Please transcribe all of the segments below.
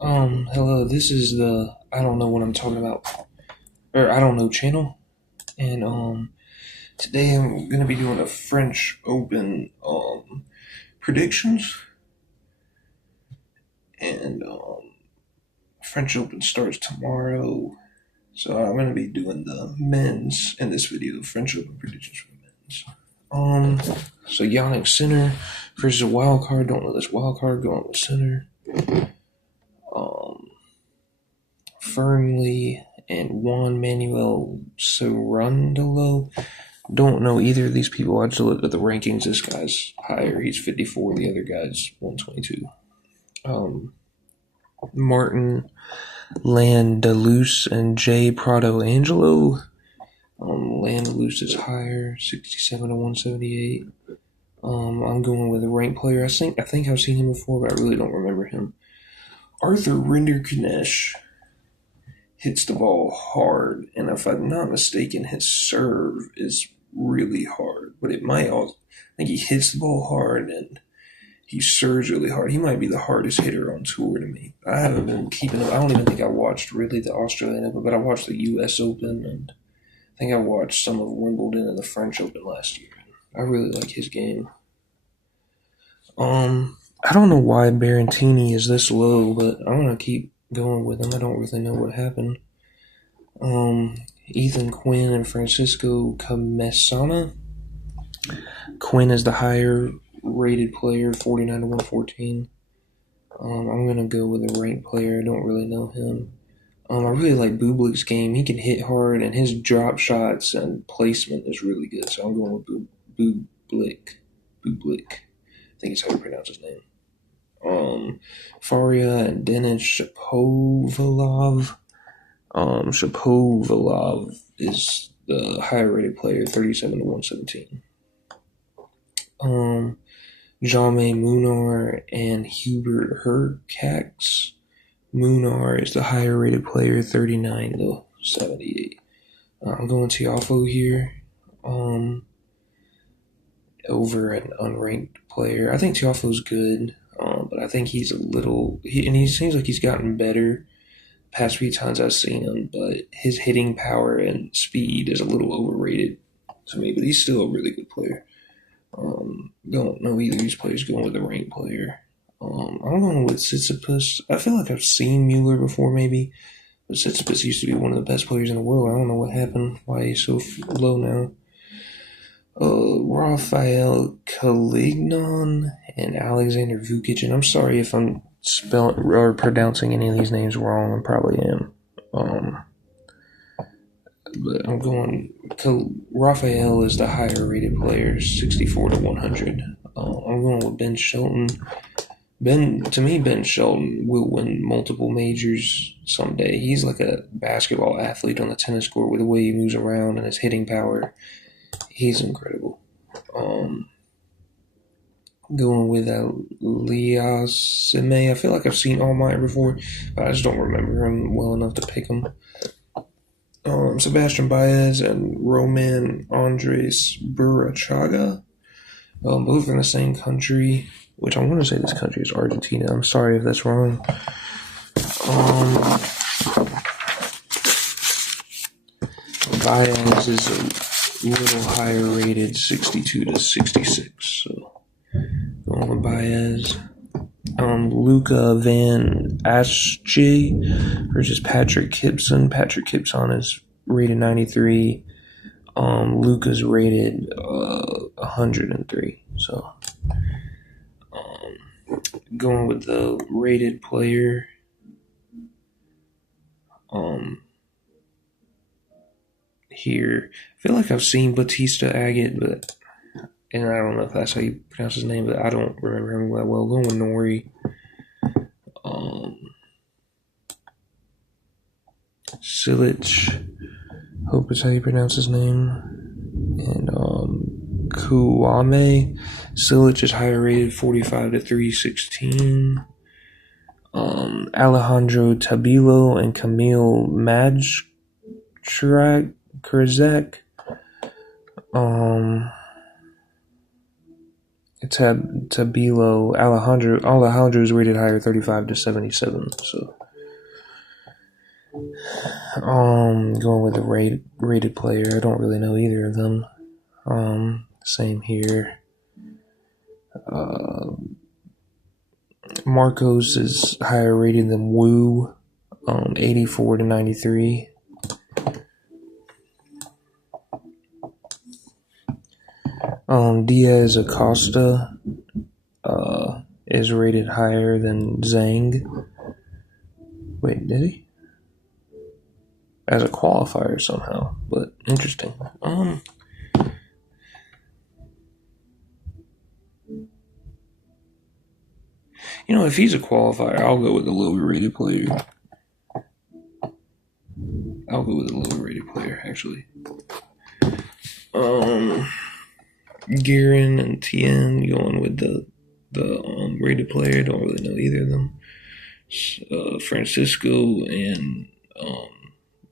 Hello, this is the I don't know what I'm talking about, or I don't know channel, and today I'm gonna be doing a French Open predictions, and French Open starts tomorrow, so I'm gonna be doing the men's in this video, French Open predictions for the men's. So Yannick Sinner versus a wild card. Don't know this wild card. Going with Sinner. Um, Fernley and Juan Manuel Cerundolo. Don't know either of these people. I just looked at the rankings. This guy's higher. He's 54. The other guy's 122. Martin Landaluce and Jay Prado Angelo. Landaluce is higher, 67 to 178. I'm going with a ranked player. I think I've seen him before, but I really don't remember him. Arthur Rinderknecht hits the ball hard, and if I'm not mistaken, his serve is really hard. But it might also, I think he hits the ball hard and he serves really hard. He might be the hardest hitter on tour to me. I haven't been keeping up. I don't even think I watched really the Australian Open, but I watched the U.S. Open, and I think I watched some of Wimbledon and the French Open last year. I really like his game. I don't know why Berrettini is this low, but I'm gonna keep going with him. I don't really know what happened. Ethan Quinn and Francisco Camesana. Quinn is the higher rated player, 49 to 114. I'm gonna go with a ranked player. I don't really know him. I really like Bublik's game. He can hit hard, and his drop shots and placement is really good. So I'm going with Bublik. Bublik. I think it's how you pronounce his name. Faria and Denis Shapovalov. Shapovalov is the higher rated player, 37 to 117. Jaume Munar and Hubert Hurkacz. Munar is the higher rated player, 39 to 78. I'm going Tiafoe here. Over an unranked player. I think Tiafoe's good, but I think he's a little. He seems like he's gotten better past few times I've seen him, but his hitting power and speed is a little overrated to me. But he's still a really good player. Don't know either of these players. Going with a ranked player. I'm going with Tsitsipas. I feel like I've seen Mueller before, maybe. But Tsitsipas used to be one of the best players in the world. I don't know what happened. Why he's so low now. Rafael Kalignon and Alexander Vukic. And I'm sorry if I'm spelling or pronouncing any of these names wrong. I probably am. But I'm going. Rafael is the higher rated player, 64 to 100. I'm going with Ben Shelton. To me, Ben Shelton will win multiple majors someday. He's like a basketball athlete on the tennis court with the way he moves around and his hitting power. He's incredible. Going with Liasime. I feel like I've seen Allmeyer before, but I just don't remember him well enough to pick him. Sebastian Baez and Roman Andres Burachaga. Both from the same country, which I want to say this country is Argentina. I'm sorry if that's wrong. Baez is a little higher rated, 62 to 66. So going with Baez. Luca Van Asche versus Patrick Gibson. Patrick Gibson is rated 93. Luca's rated 103. So going with the rated player. Here, I feel like I've seen Batista Agate, but and I don't know if that's how you pronounce his name, but I don't remember him that well. Going with Nori. Silic, hope is how you pronounce his name. And Kuame. Silic is higher rated, 45 to 316. Alejandro Tabilo and Camille Majchrak. Tabilo Alejandro is rated higher, 35 to 77. So, going with the rated player. I don't really know either of them. Same here. Marcos is higher rated than Wu, 84 to 93. Diaz Acosta is rated higher than Zhang. Wait, did he? As a qualifier somehow, but interesting. If he's a qualifier, I'll go with the lower rated player. I'll go with the lower rated player, actually. Guerin and Tien going with the rated player. Don't really know either of them. Francisco and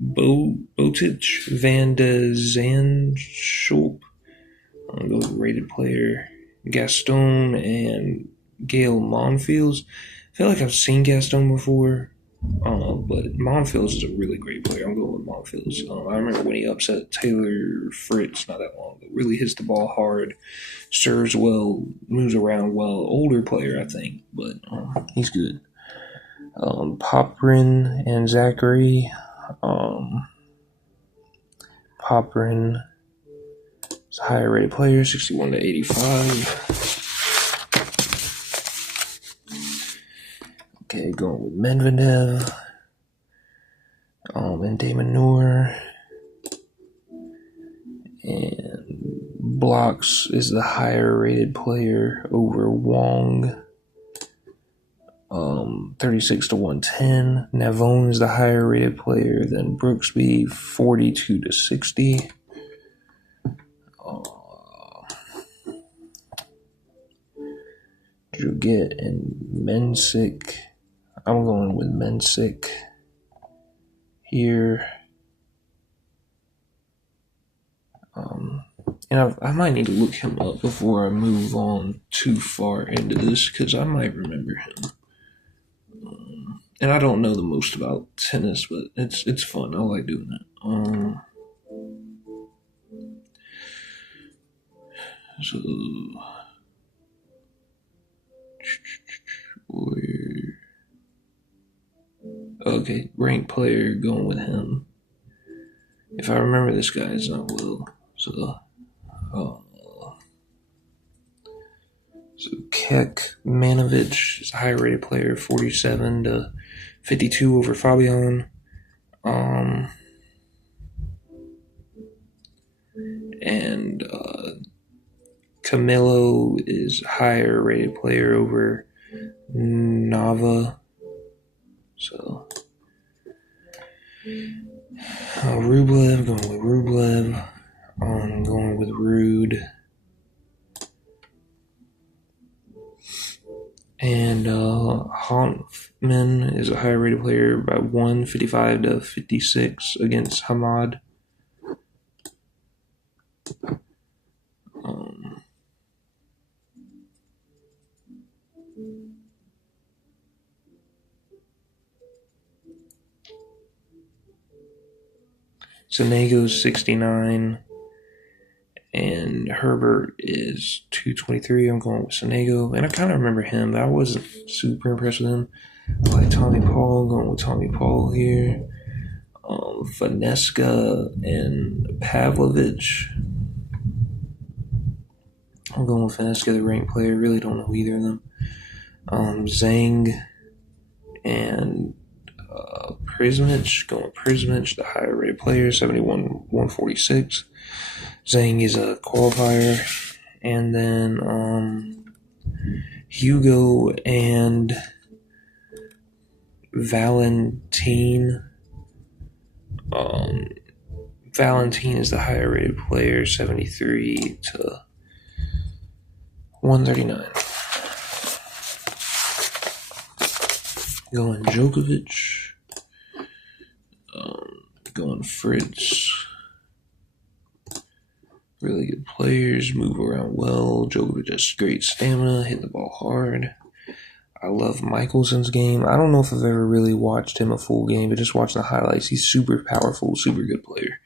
Botic Van de Zandschulp. I'll go with rated player. Gaston and Gail Monfils. I feel like I've seen Gaston before, but Monfils is a really great player. I'm going with Monfils. I remember when he upset Taylor Fritz not that long ago. Really hits the ball hard, serves well, moves around well. Older player, I think, but he's good. Poprin and Zachary. Poprin is a higher rated player, 61 to 85. Okay, going with Medvedev, and Damon Noor, and Blocks is the higher rated player over Wong, 36 to 110. Navone is the higher rated player than Brooksby, 42 to 60. Druget and Mensik. I'm going with Mensik here. And I might need to look him up before I move on too far into this, because I might remember him. And I don't know the most about tennis, but it's fun. I like doing it. Okay, ranked player, going with him. If I remember this guy, it's not Will. So Kek Manovic is a higher rated player, 47 to 52 over Fabian. And Camilo is a higher rated player over Nava. So Rublev, going with Rublev. Going with Rude. And Hoffman is a higher rated player by 155 to 56 against Hamad. Sonego's 69, and Herbert is 223. I'm going with Sonego, and I kind of remember him. I wasn't super impressed with him. I like Tommy Paul, going with Tommy Paul here. Vaneska and Pavlovich. I'm going with Vaneska, the ranked player. Really don't know either of them. Zhang and Prismich, going with Prismich, the higher rated player, 71 146. Zhang is a qualifier. And then Hugo and Valentine. Valentine is the higher rated player, 73 to 139. Going Djokovic. Going Fritz. Really good players, move around well. Djokovic has great stamina, hit the ball hard. I love Michelson's game. I don't know if I've ever really watched him a full game, but just watching the highlights, he's super powerful, super good player.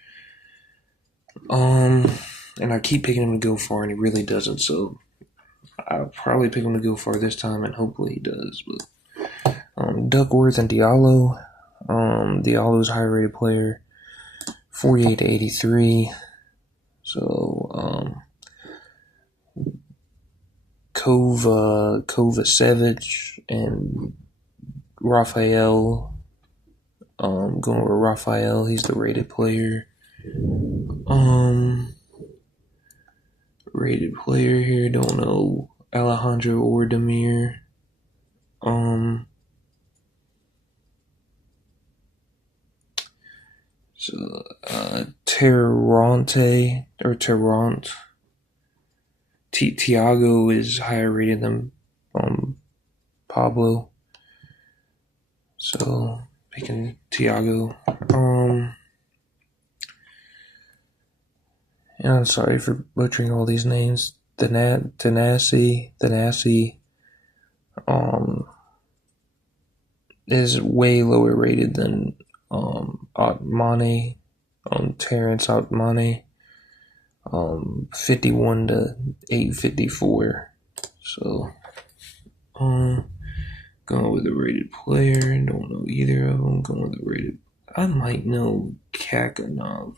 And I keep picking him to go far, and he really doesn't. So I'll probably pick him to go far this time, and hopefully he does. But Duckworth and Diallo. Diallo's a higher rated player, 48 to 83. So Kovacevic and Raphael. Going with Raphael, he's the rated player. Rated player here, don't know. Alejandro or Demir. Terrante or Terrant. Tiago is higher rated than Pablo. So picking Tiago. And I'm sorry for butchering all these names. Thanasi is way lower rated than Otmane, Terrence Otmane, 51 to 854. So, going with a rated player. Don't know either of them. Going with a rated. I might know Kakanov,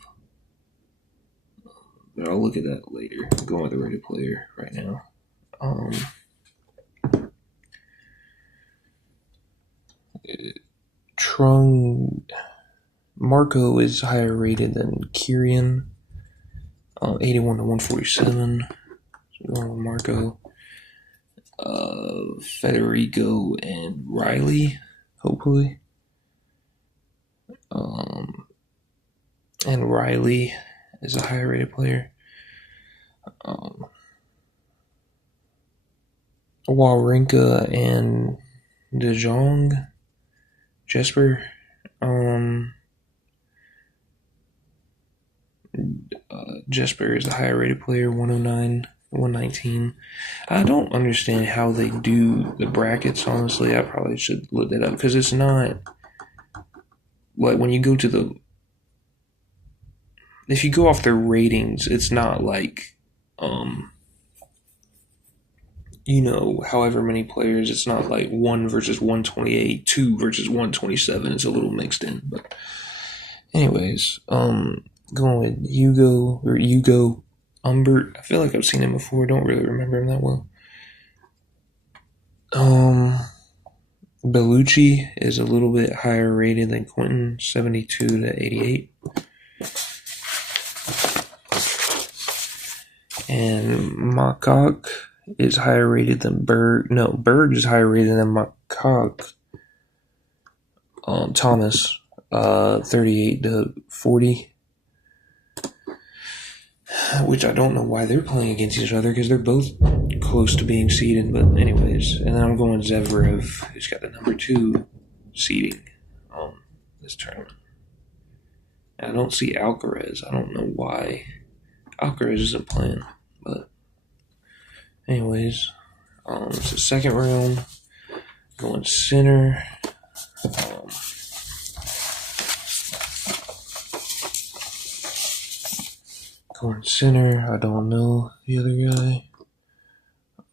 but I'll look at that later. I'm going with a rated player right now. Marco is higher rated than Kirian, 81 to 147. So going with Marco. Federico and Riley, hopefully. And Riley is a higher rated player. Wawrinka and De Jong, Jesper. Jesper is a higher rated player, 109, 119. I don't understand how they do the brackets, honestly. I probably should look that up because it's not like when you go to the. If you go off their ratings, it's not like, however many players. It's not like 1 versus 128, 2 versus 127. It's a little mixed in. But, anyways, going with Hugo Humbert. I feel like I've seen him before. Don't really remember him that well. Bellucci is a little bit higher rated than Quentin, 72 to 88. And Makak is higher rated than Berg. No, Berg is higher rated than Makak. Thomas, 38 to 40. Which I don't know why they're playing against each other because they're both close to being seeded. But anyways, and then I'm going Zverev, who's got the number 2 seeding this tournament. And I don't see Alcaraz. I don't know why Alcaraz isn't playing. But anyways, it's the second round. Going center. Going center. I don't know the other guy.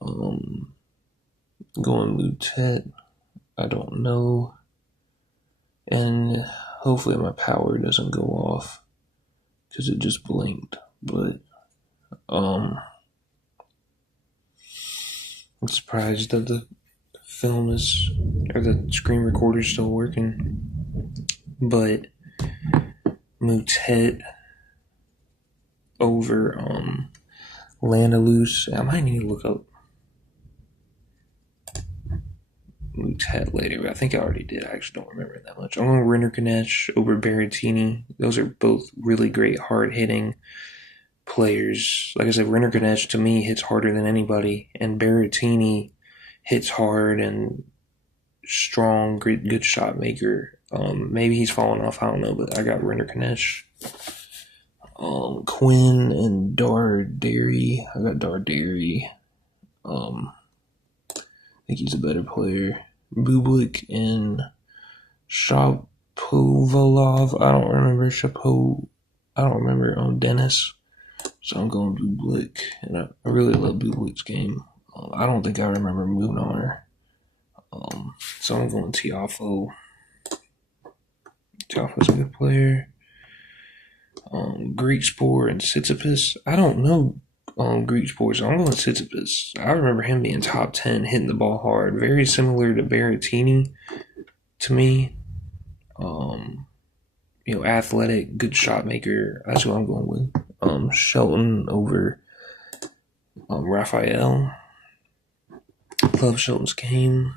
Going Lutet. I don't know. And hopefully my power doesn't go off because it just blinked. But I'm surprised that the film is, or the screen recorder is still working. But Mutet over Landalus. I might need to look up Mutet later, but I think I already did. I actually don't remember that much. I'm going Rinderknecht over Berrettini. Those are both really great, hard-hitting players. Like I said, Rinderknecht to me hits harder than anybody, and Berrettini hits hard and strong, good shot maker. Maybe he's falling off. I don't know, but I got Rinderknecht. Quinn and Darderi. I got Darderi. I think he's a better player. Bublik and Shapovalov. I don't remember Dennis. So I'm going Bublik, and I really love Bublik's game. I don't think I remember Munar. So I'm going Tiafo. Tiafo's a good player. Greek Sport and Tsitsipas. I don't know Greek Sport, so I'm going Tsitsipas. I remember him being top 10, hitting the ball hard. Very similar to Berrettini to me. Athletic, good shot maker. That's who I'm going with. Shelton over Raphael. Love Shelton's game.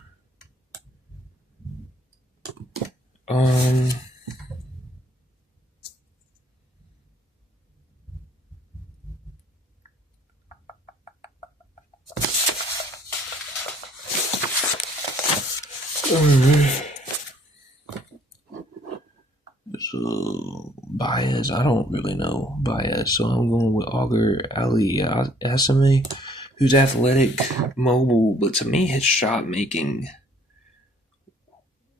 So Baez, I don't really know Baez, so I'm going with Auger Ali Asame, who's athletic, mobile, but to me his shot making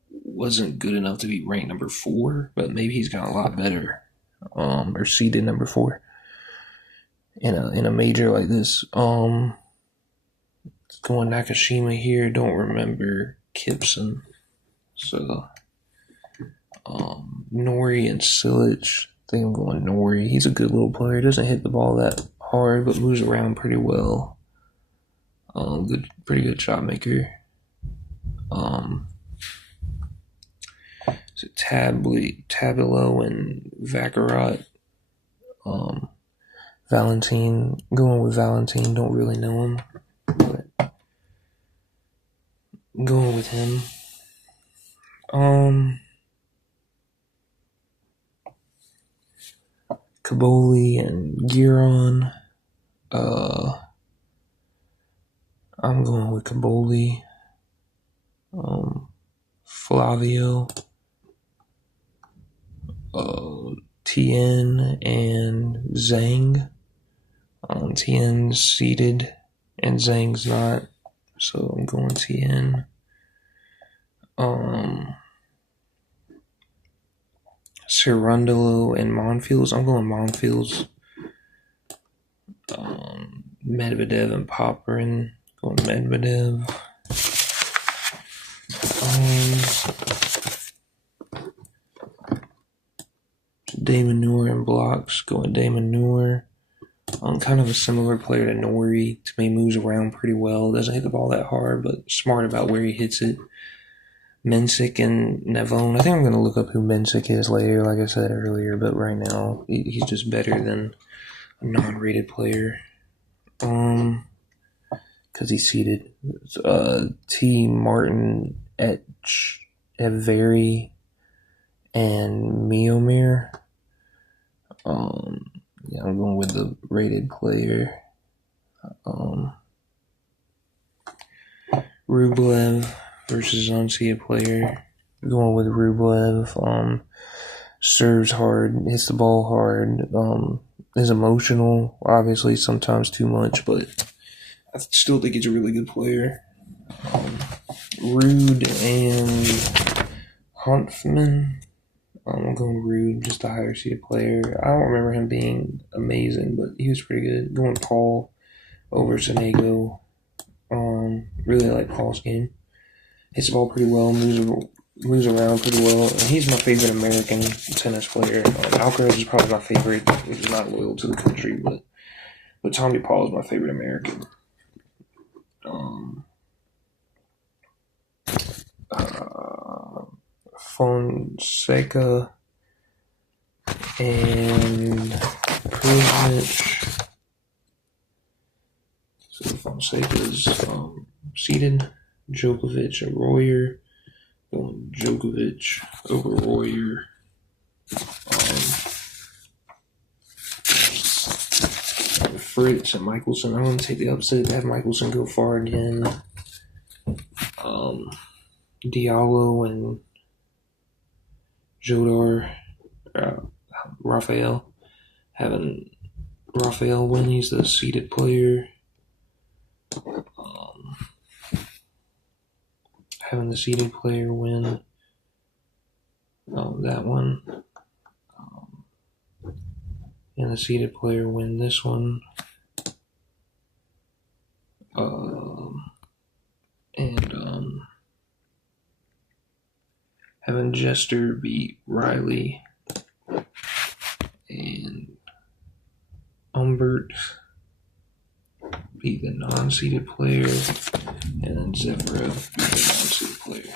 wasn't good enough to be ranked number 4, but maybe he's got a lot better, or seeded number 4 in a major like this. Going Nakashima here. Don't remember Gibson, so Nori and Silic. I think I'm going Nori. He's a good little player. Doesn't hit the ball that hard, but moves around pretty well. Pretty good shot maker. So Tabilo and Vakarot. Valentin. Going with Valentin. Don't really know him, but I'm going with him. Kaboli and Giron. I'm going with Kaboli. Flavio. Tien and Zhang. Tien's seated and Zhang's not, so I'm going Tien. Cerundolo and Monfils. I'm going Monfils. Medvedev and Popperin. Going Medvedev. Damon Noor and Blocks. Going Damon Noor. Kind of a similar player to Nori. To me, moves around pretty well. Doesn't hit the ball that hard, but smart about where he hits it. Mensick and Navone. I think I'm going to look up who Mensick is later, like I said earlier, but right now he's just better than a non-rated player. Because he's seeded. T. Martin Etcheverry and Miomir. I'm going with the rated player. Rublev versus unseeded player. Going with Rublev. Serves hard, hits the ball hard. Is emotional, obviously sometimes too much, but I still think he's a really good player. Rude and Hanfman. I'm going Rude, just a higher seeded player. I don't remember him being amazing, but he was pretty good. Going Paul over Sonego. Really like Paul's game. Hits the ball pretty well, moves around pretty well, and he's my favorite American tennis player. Alcaraz is probably my favorite. He's not loyal to the country, but Tommy Paul is my favorite American. Fonseca and Privilege. So Fonseca's seated. Djokovic and Royer. Going Djokovic over Royer. Fritz and Michelson. I'm going to take the upset to have Michelson go far again. Diallo and Jodar. Raphael. having Raphael win. He's the seeded player. Having the seeded player win that one. And the seeded player win this one. And having Jester beat Riley. And Umbert beat the non-seeded player. And then Zverev beat the non-seeded player.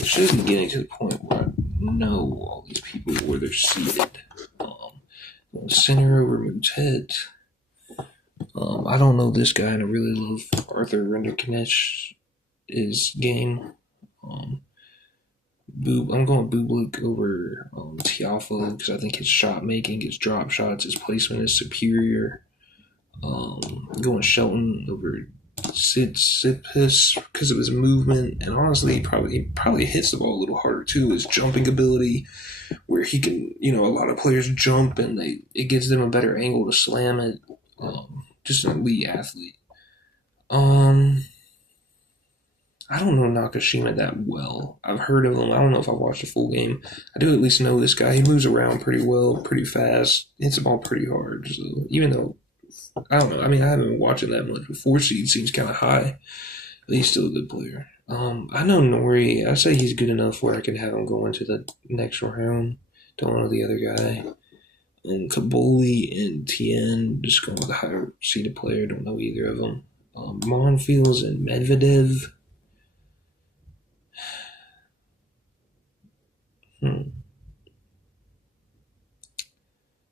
It shouldn't getting to the point where I know all these people where they're seated. Sinner over Mutet. I don't know this guy, and I really love Arthur Rinderknech's game. I'm going Bublik over Tiafoe because I think his shot making, his drop shots, his placement is superior. Going Shelton over Tsitsipas because of his movement, and honestly, he probably hits the ball a little harder too. His jumping ability, where he can, a lot of players jump and it gives them a better angle to slam it. Just an elite athlete. I don't know Nakashima that well. I've heard of him. I don't know if I've watched a full game. I do at least know this guy. He moves around pretty well, pretty fast, hits the ball pretty hard. So even though, I don't know, I haven't been watching that much, but 4 seed seems kind of high. But he's still a good player. I know Nori. I say he's good enough where I can have him go into the next round. Don't know the other guy. And Kabuli and Tien, just going with the higher seeded player. Don't know either of them. Monfils and Medvedev.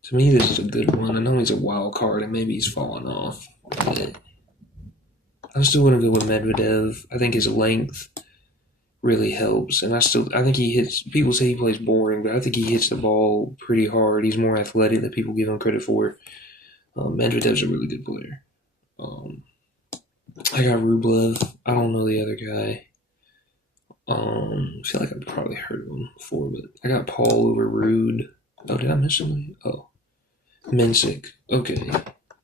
To me, this is a good one. I know he's a wild card and maybe he's fallen off. But I'm still going to go with Medvedev. I think his length really helps. And I think he hits, people say he plays boring, but I think he hits the ball pretty hard. He's more athletic than people give him credit for. Medvedev's a really good player. I got Rublev. I don't know the other guy. I feel like I've probably heard of him before, but I got Paul over Rude. Oh, did I miss somebody? Oh, Mensik. Okay,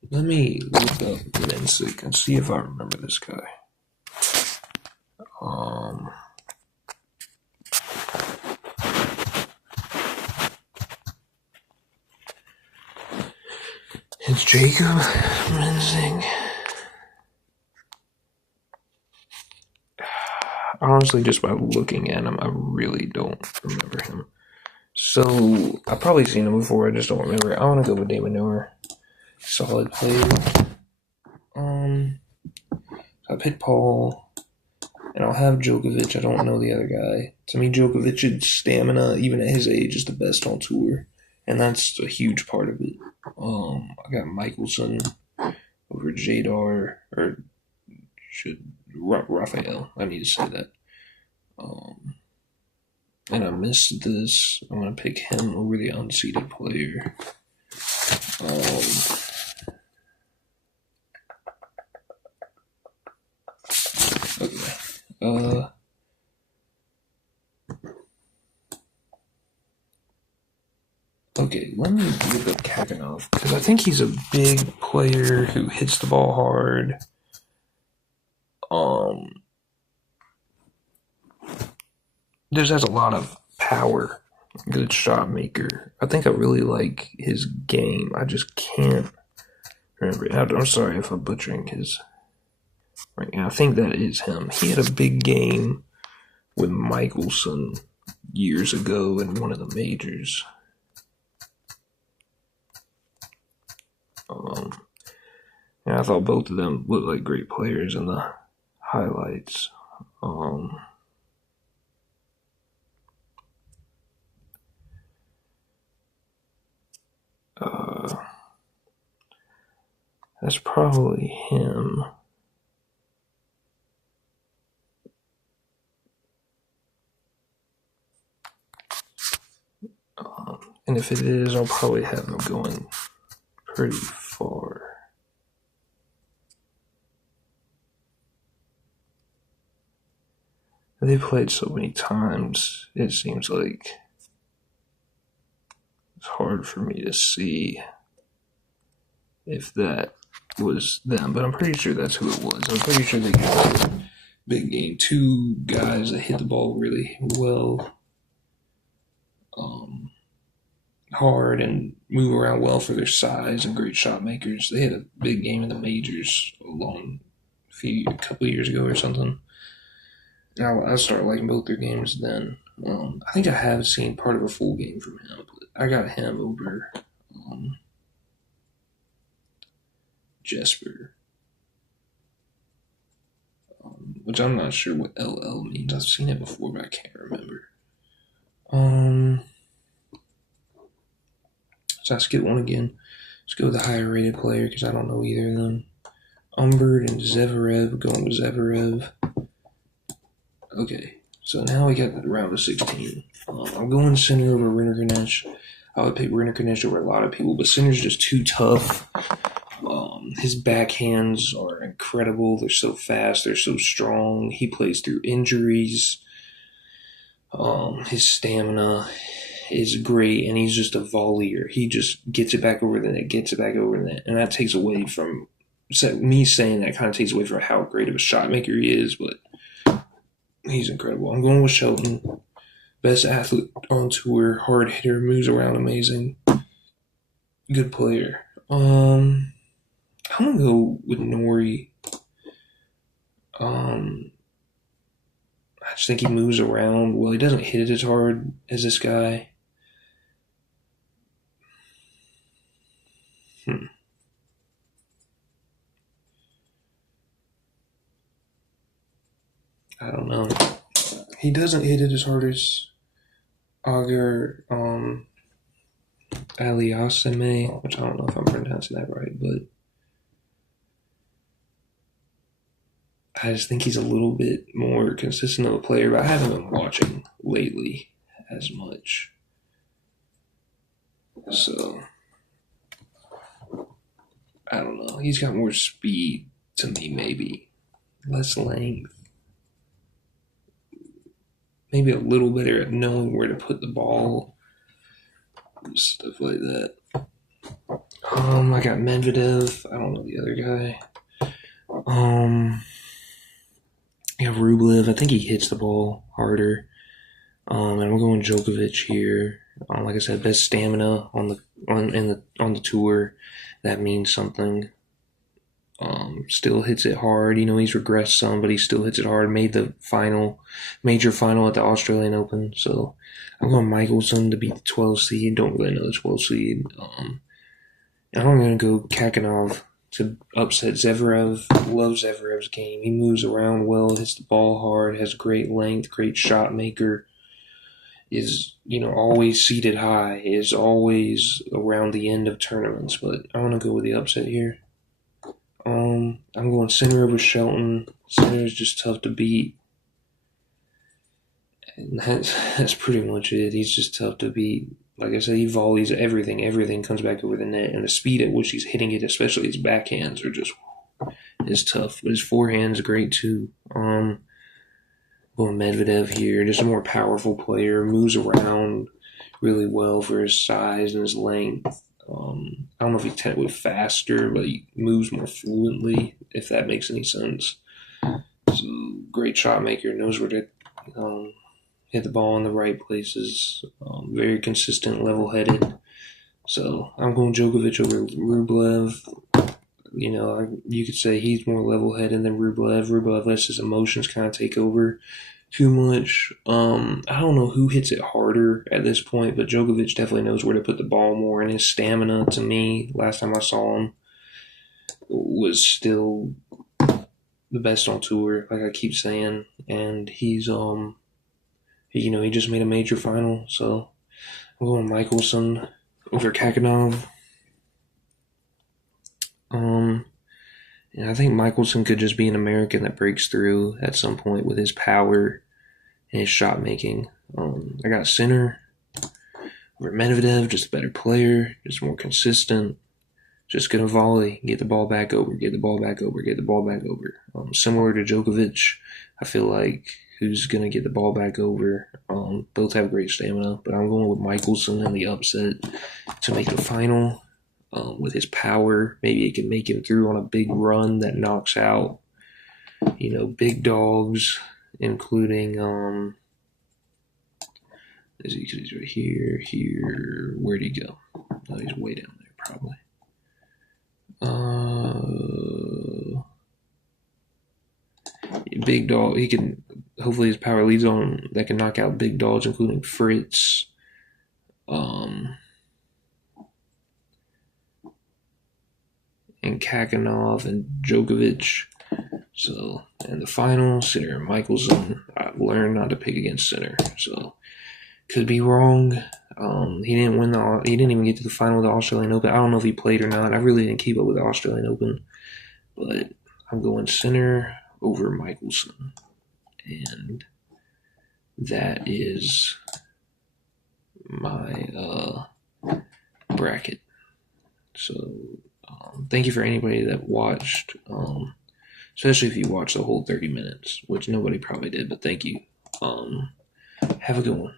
let me look up Mensik and see if I remember this guy. It's Jacob Mensik. Honestly, just by looking at him, I really don't remember him. So, I've probably seen him before, I just don't remember. I want to go with Damon Miller. Solid player. I picked Paul, and I'll have Djokovic. I don't know the other guy. To me, Djokovic's stamina, even at his age, is the best on tour, and that's a huge part of it. I got Michelson over Jadar, or Raphael. I need to say that. And I missed this. I'm going to pick him over the unseeded player. Okay, let me look up Kaganov, because I think he's a big player who hits the ball hard. Just has a lot of power. Good shot maker. I think I really like his game. I just can't remember. I'm sorry if I'm butchering his. Right now, I think that is him. He had a big game with Michelson years ago in one of the majors. And I thought both of them looked like great players in the highlights. That's probably him. And if it is, I'll probably have him going pretty far. They played so many times, it seems like. It's hard for me to see if that was them, but I'm pretty sure that's who it was. I'm pretty sure they got a big game. Two guys that hit the ball really well, hard, and move around well for their size and great shot makers. They had a big game in the majors a couple of years ago or something. And I started liking both their games then. I think I have seen part of a full game from him, but I got him over Jesper, which I'm not sure what LL means. I've seen it before, but I can't remember. So I skip one again. Let's go with the higher rated player because I don't know either of them. Humbert and Zverev, going with Zverev. Okay, so now we got the round of 16. I'm going Sinner over Rinderknecht. I would pick Rinderknecht over a lot of people, but Sinner's just too tough. His backhands are incredible. They're so fast. They're so strong. He plays through injuries. His stamina is great, and he's just a volleyer. He just gets it back over the net, and that takes away from me saying that kind of takes away from how great of a shot maker he is, but he's incredible. I'm going with Shelton. Best athlete on tour, hard hitter, moves around amazing. Good player. I'm gonna go with Norrie. I just think he moves around well. He doesn't hit it as hard as this guy. I don't know. He doesn't hit it as hard as Auger Aliassime, which I don't know if I'm pronouncing that right, but I just think he's a little bit more consistent of a player, but I haven't been watching lately as much. So, I don't know. He's got more speed to me, maybe. Less length. Maybe a little better at knowing where to put the ball. Stuff like that. I got Medvedev. I don't know the other guy. Yeah, Rublev. I think he hits the ball harder. And I'm going Djokovic here. Like I said, best stamina on the tour. That means something. Still hits it hard. He's regressed some, but he still hits it hard. Made the major final at the Australian Open. So I'm going Michelson to beat the 12 seed. Don't really know the 12 seed. I'm going to go Kakanov to upset Zverev. Love Zverev's game. He moves around well, hits the ball hard, has great length, great shot maker. Is always seated high. Is always around the end of tournaments. But I want to go with the upset here. I'm going Sinner over Shelton. Sinner is just tough to beat. And that's pretty much it. He's just tough to beat. Like I said, he volleys everything. Everything comes back over the net. And the speed at which he's hitting it, especially his backhands, is tough. But his forehand's great too. Going Medvedev here. Just a more powerful player. Moves around really well for his size and his length. I don't know if he's technically faster, but he moves more fluently, if that makes any sense. So, great shot maker, knows where to hit the ball in the right places. Very consistent, level-headed. So, I'm going Djokovic over Rublev. You could say he's more level-headed than Rublev. Rublev lets his emotions kind of take over too much. I don't know who hits it harder at this point, but Djokovic definitely knows where to put the ball more, and his stamina, to me, last time I saw him, was still the best on tour, like I keep saying. And he's he just made a major final, so I'm going Michelson over Kakanov. And I think Michelson could just be an American that breaks through at some point with his power and his shot making. I got Sinner over Medvedev, just a better player, just more consistent, just gonna volley, get the ball back over, get the ball back over, get the ball back over. Similar to Djokovic, I feel like who's going to get the ball back over. Both have great stamina, but I'm going with Michelson in the upset to make the final. With his power, maybe it can make him through on a big run that knocks out, big dogs, including he's right here. Where'd he go? Oh, he's way down there, probably. Big dog. He can. Hopefully, his power leads on that can knock out big dogs, including Fritz. And Kakanov and Djokovic. So, in the final, Sinner and Michelson. I learned not to pick against Sinner. So, could be wrong. He didn't win he didn't even get to the final of the Australian Open. I don't know if he played or not. I really didn't keep up with the Australian Open. But I'm going Sinner over Michelson. And that is my bracket. So, thank you for anybody that watched, especially if you watched the whole 30 minutes, which nobody probably did, but thank you. Have a good one.